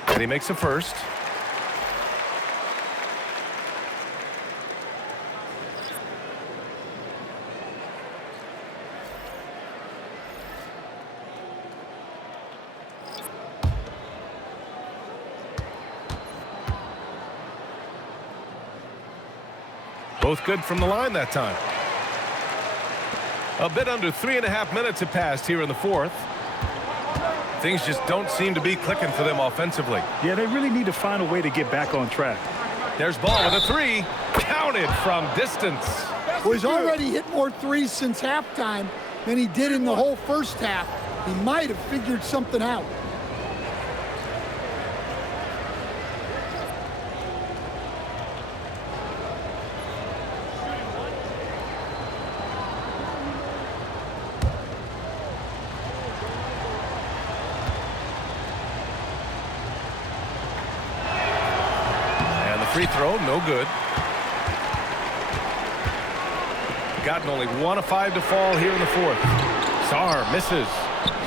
And he makes a first. Both good from the line that time. A bit under 3.5 minutes have passed here in the fourth. Things just don't seem to be clicking for them offensively. Yeah, they really need to find a way to get back on track. There's Ball with a 3. Counted from distance. Well, he's already hit more threes since halftime than he did in the whole first half. He might have figured something out. Free throw, no good. Gotten only 1 of 5 to fall here in the fourth. Sarr misses.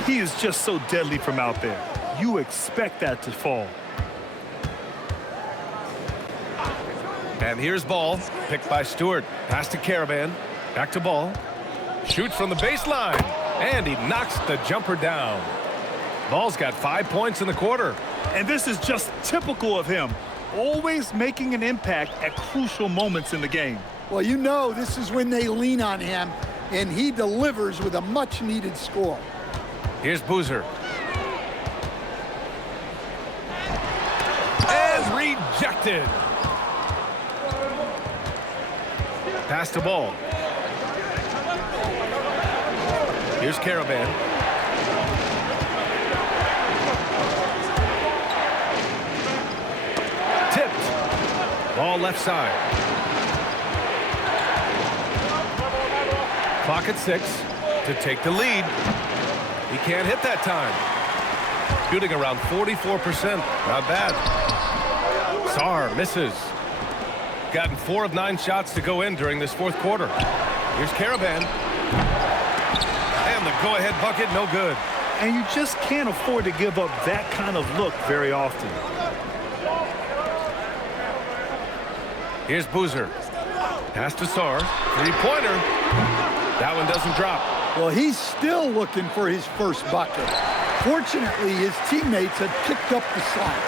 He is just so deadly from out there. You expect that to fall. And here's Ball, picked by Stewart. Pass to Caravan. Back to Ball. Shoots from the baseline, and he knocks the jumper down. Ball's got 5 points in the quarter. And this is just typical of him, always making an impact at crucial moments in the game. Well, you know this is when they lean on him, and he delivers with a much-needed score. Here's Boozer. And rejected. Pass the ball. Here's Caravan. Tipped. Ball left side. Clock at 6 to take the lead. He can't hit that time. Shooting around 44%. Not bad. Sarr misses. Gotten 4 of 9 shots to go in during this fourth quarter. Here's Caravan. And the go-ahead bucket, no good. And you just can't afford to give up that kind of look very often. Here's Boozer. Pass to Sarr. Three-pointer. That one doesn't drop. Well, he's still looking for his first bucket. Fortunately, his teammates have picked up the slack.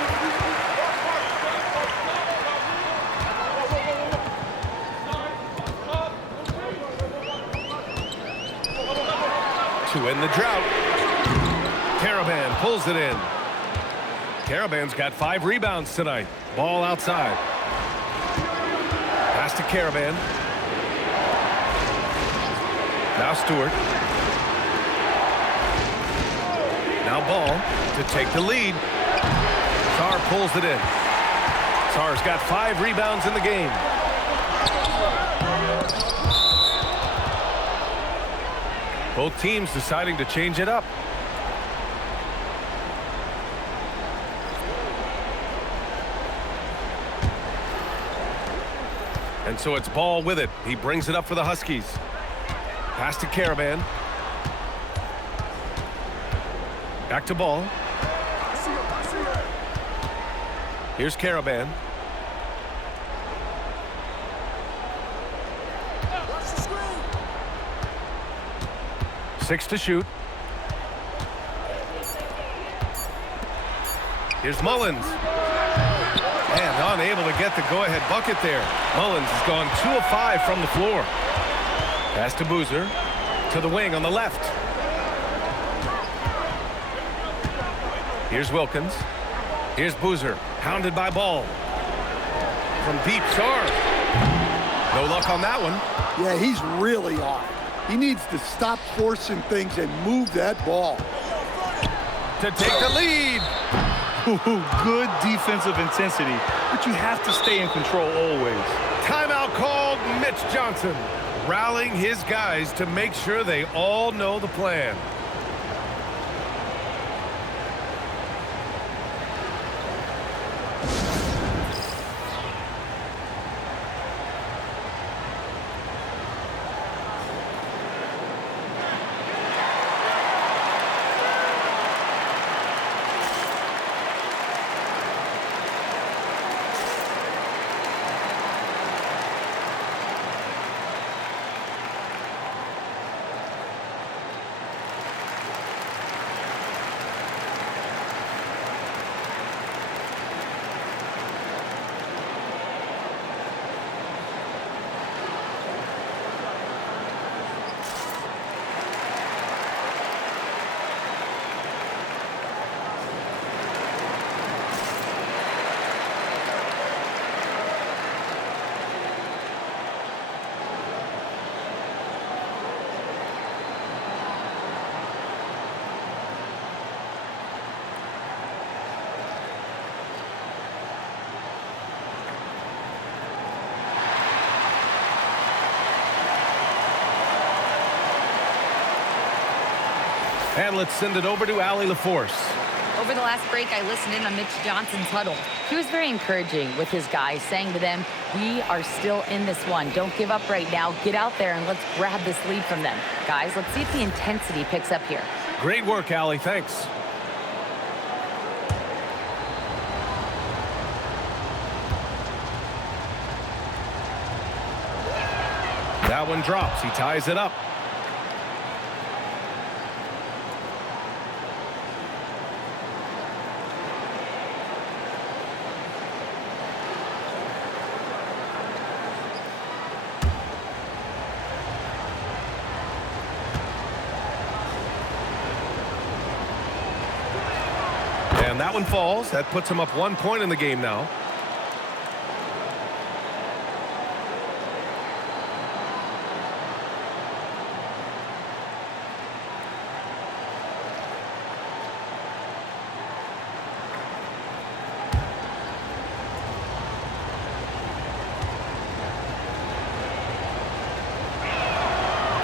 To end the drought. Caravan pulls it in. Caravan's got 5 rebounds tonight. Ball outside. Pass to Caravan. Now Stewart. Now Ball to take the lead. Sarr pulls it in. Sarr's got 5 rebounds in the game. Both teams deciding to change it up. And so it's Ball with it. He brings it up for the Huskies. Pass to Caravan. Back to Ball. Here's Caravan. Six to shoot. Here's Mullins. And unable to get the go-ahead bucket there. Mullins has gone 2 of 5 from the floor. Pass to Boozer. To the wing on the left. Here's Wilkins. Here's Boozer. Pounded by Ball. From deep, Sarr. No luck on that one. Yeah, he's really off. He needs to stop forcing things and move that ball. To take the lead. Good defensive intensity, but you have to stay in control always. Timeout called. Mitch Johnson rallying his guys to make sure they all know the plan. And let's send it over to Allie LaForce. Over the last break, I listened in on Mitch Johnson's huddle. He was very encouraging with his guys, saying to them, we are still in this one. Don't give up right now. Get out there and let's grab this lead from them. Guys, let's see if the intensity picks up here. Great work, Allie. Thanks. That one drops. He ties it up. And that one falls. That puts him up 1 point in the game now.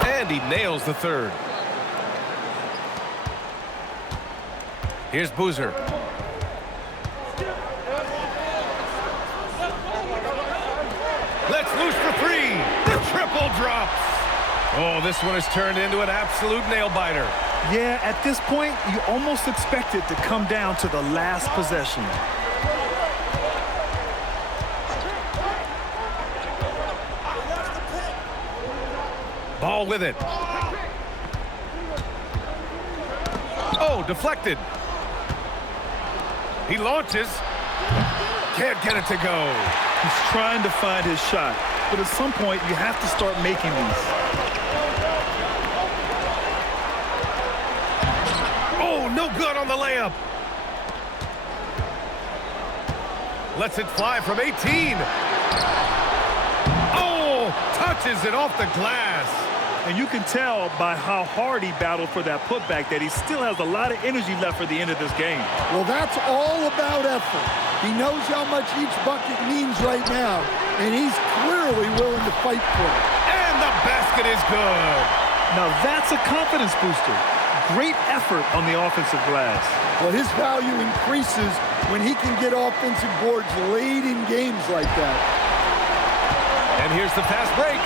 And he nails the third. Here's Boozer. Let's loose for three. The triple drops. Oh, this one has turned into an absolute nail-biter. Yeah, at this point, you almost expect it to come down to the last possession. Ball with it. Oh, deflected. He launches. Can't get it to go. He's trying to find his shot, but at some point, you have to start making these. Oh, no good on the layup. Lets it fly from 18. Oh, touches it off the glass. And you can tell by how hard he battled for that putback that he still has a lot of energy left for the end of this game. Well, that's all about effort. He knows how much each bucket means right now, and he's clearly willing to fight for it. And the basket is good. Now that's a confidence booster. Great effort on the offensive glass. Well, his value increases when he can get offensive boards late in games like that. And here's the fast break.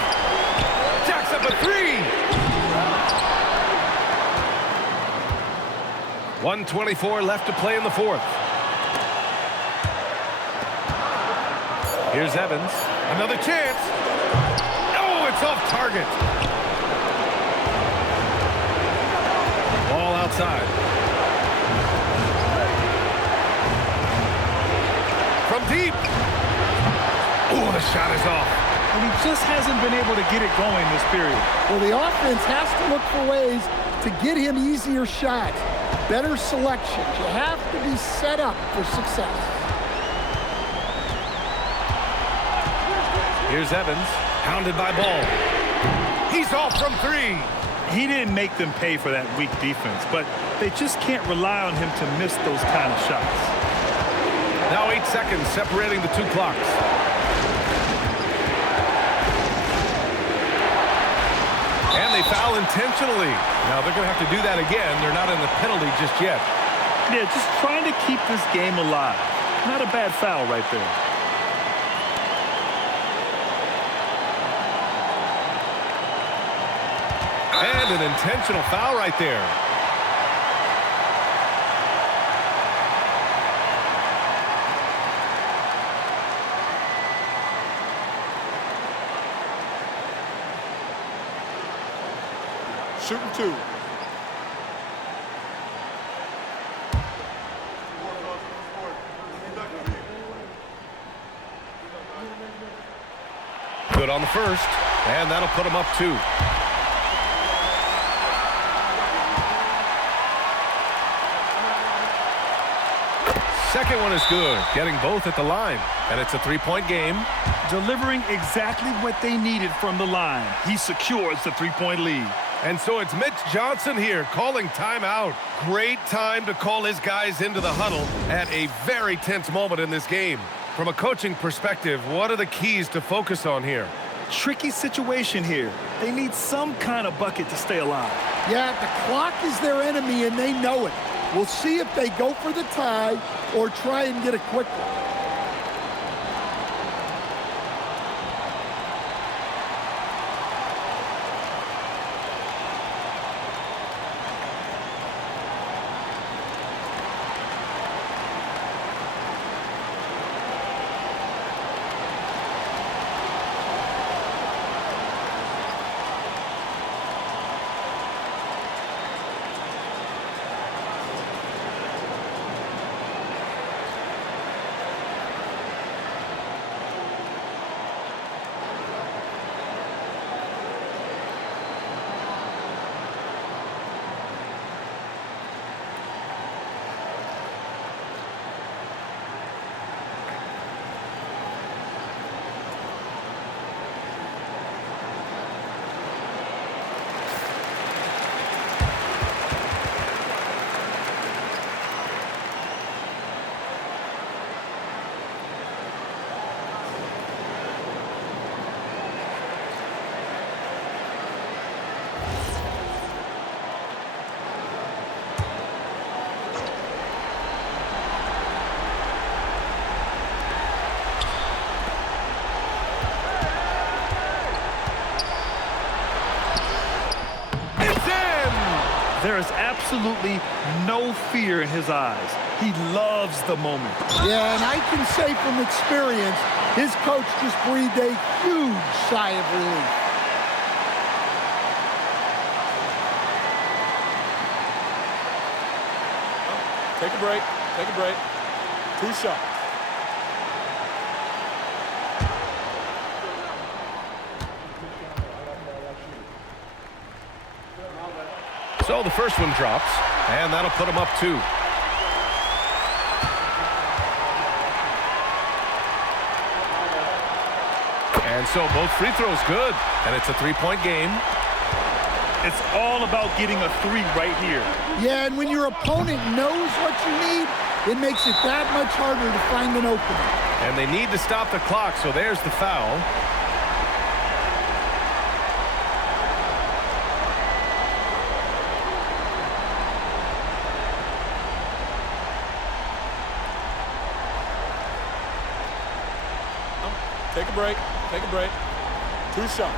Jacks up a three. 1:24 left to play in the fourth. Here's Evans. Another chance. Oh, it's off target. Ball outside. From deep. Oh, the shot is off. And he just hasn't been able to get it going this period. Well, the offense has to look for ways to get him easier shots, better selections. You have to be set up for success. Here's Evans, hounded by Ball. He's off from three. He didn't make them pay for that weak defense, but they just can't rely on him to miss those kind of shots. Now 8 seconds separating the two clocks. And they foul intentionally. Now they're going to have to do that again. They're not in the penalty just yet. Yeah, just trying to keep this game alive. Not a bad foul right there. And an intentional foul right there. Shooting two. Good on the first, and that'll put him up 2. Second one is good, getting both at the line, and it's a 3-point game. Delivering exactly what they needed from the line. He secures the 3-point lead. And so it's Mitch Johnson here calling timeout. Great time to call his guys into the huddle at a very tense moment in this game. From a coaching perspective, what are the keys to focus on here? Tricky situation here. They need some kind of bucket to stay alive. Yeah, the clock is their enemy, and they know it. We'll see if they go for the tie or try and get a quick one. There is absolutely no fear in his eyes. He loves the moment. Yeah, and I can say from experience, his coach just breathed a huge sigh of relief. Take a break. Take a break. 2 shots. So the first one drops, and that'll put him up 2. And so both free throws good, and it's a 3-point game. It's all about getting a 3 right here. Yeah, and when your opponent knows what you need, it makes it that much harder to find an opening. And they need to stop the clock, so there's the foul. Take a break. Take a break. 2 shots.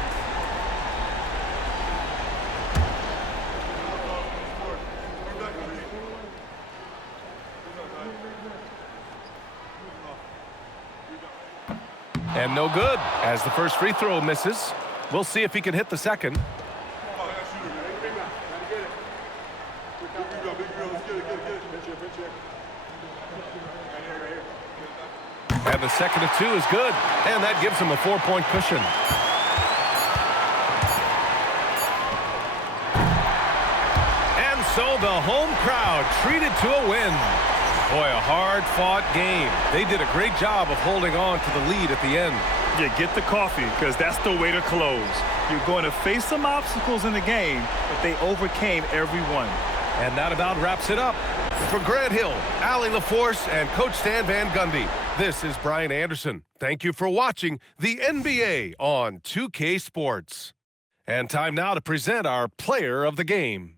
And no good, as the first free throw misses. We'll see if he can hit the second. And the second of 2 is good, and that gives him a 4-point cushion. And so the home crowd treated to a win. Boy, a hard-fought game. They did a great job of holding on to the lead at the end. Yeah, get the coffee, because that's the way to close. You're going to face some obstacles in the game, but they overcame every one. And that about wraps it up. For Grant Hill, Allie LaForce, and Coach Stan Van Gundy, this is Brian Anderson. Thank you for watching the NBA on 2K Sports. And time now to present our player of the game.